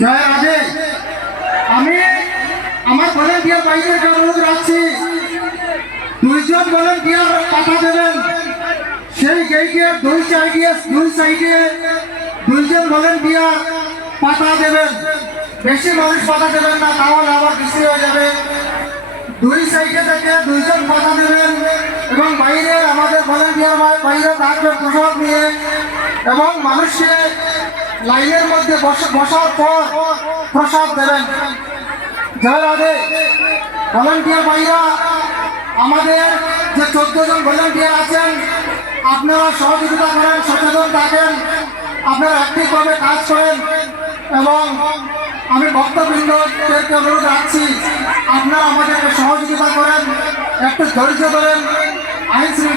জয় রাধে আমি আমার ভলেন্টিয়ার বাইকের অনুরোধ রাখছি। দুইজন ভলেন্টিয়ার কথা দেবেন। সেই গেইটের দুই সাইডে দুই সাইডে দুইজন ভলেন্টিয়ার পাতা দেবেন। বেশি মানুষ পাতা দেবেন না, তাহলে আবার বৃষ্টি হয়ে যাবে। দুই সাইডে থেকে বাইরে আমাদের ভলেন্টিয়ার বাইরে থাকবেন প্রসাদ নিয়ে এবং মানুষকে লাইনের মধ্যে বস- বসার পর প্রসাদ দেবেন। জয় রাধে। ভলেন্টিয়ার ভাইরা, আমাদের যে চোদ্দ জন ভলেন্টিয়ার আছেন, আপনারা সহযোগিতা করেন, সচেতন থাকেন, আপনারা অ্যাক্টিভভাবে কাজ করেন এবং আমি ভক্তবৃন্দদেরকে অনুরোধ রাখছি, আপনারা আমাদেরকে সহযোগিতা করেন, একটু ধৈর্য ধরেন। 아이스를